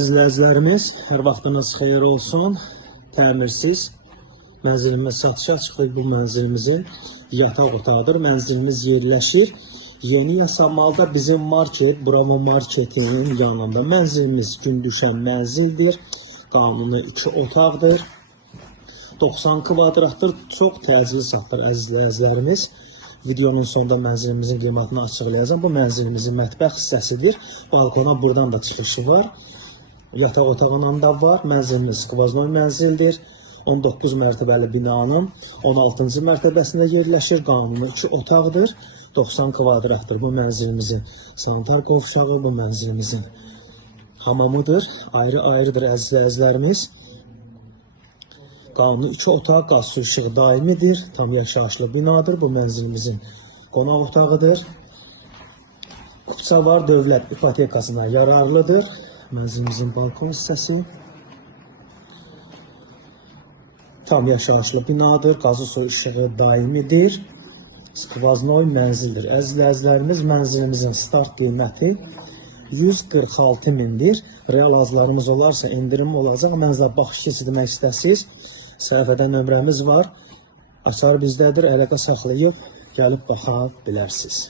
İzləyicilərimiz, hər vaxtınız xeyir olsun. Təmirsiz mənzilimiz satışa çıxdı. Bu mənzilimizin yataq otağıdır. Mənzilimiz yerləşir Yeni Yasamalda bizim market, Bravo marketinin yanında. Mənzilimiz gün düşən mənzildir. Qanuni 2 otaqdır. 90 kvadratdır. Çox təcili satılır əzizləyicilərimiz. Videonun sonunda mənzilimizin qiymətini açıqlayacağım. Bu mənzilimizin mətbəx hissəsidir. Balkona buradan da çıxışı var. Yataq otağından da var. Mənzilimiz skvaznoy mənzildir. 19 mərtəbəli binanın 16-cı mərtəbəsində yerləşir. Qanuni 2 otaqdır. 90 kvadratdır. Bu mənzilimizin sanitar qovşağı, bu mənzilimizin hamamıdır. Ayrı-ayrıdır əzizlərimiz. Qanuni 2 otaq, qaz su işığı daimidir. Tam yaşayışlı binadır. Bu mənzilimizin qonaq otağıdır. Kupça var. Dövlət ipotekasına yararlıdır. Mənzilimizin balkon hissəsi. Tam yaşayışlı binadır. Qazı su işığı daimidir. Skvaznoy mənzildir. Əzizlərimiz, mənzilimizin start qiyməti 146 mindir. Real azlarımız olarsa indirim olacaq. Mənzillə baxış keçirmək istəsiniz. Səhifədə nömrəmiz var. Açar bizdədir. Əlaqə saxlayıb gəlib baxa bilərsiniz.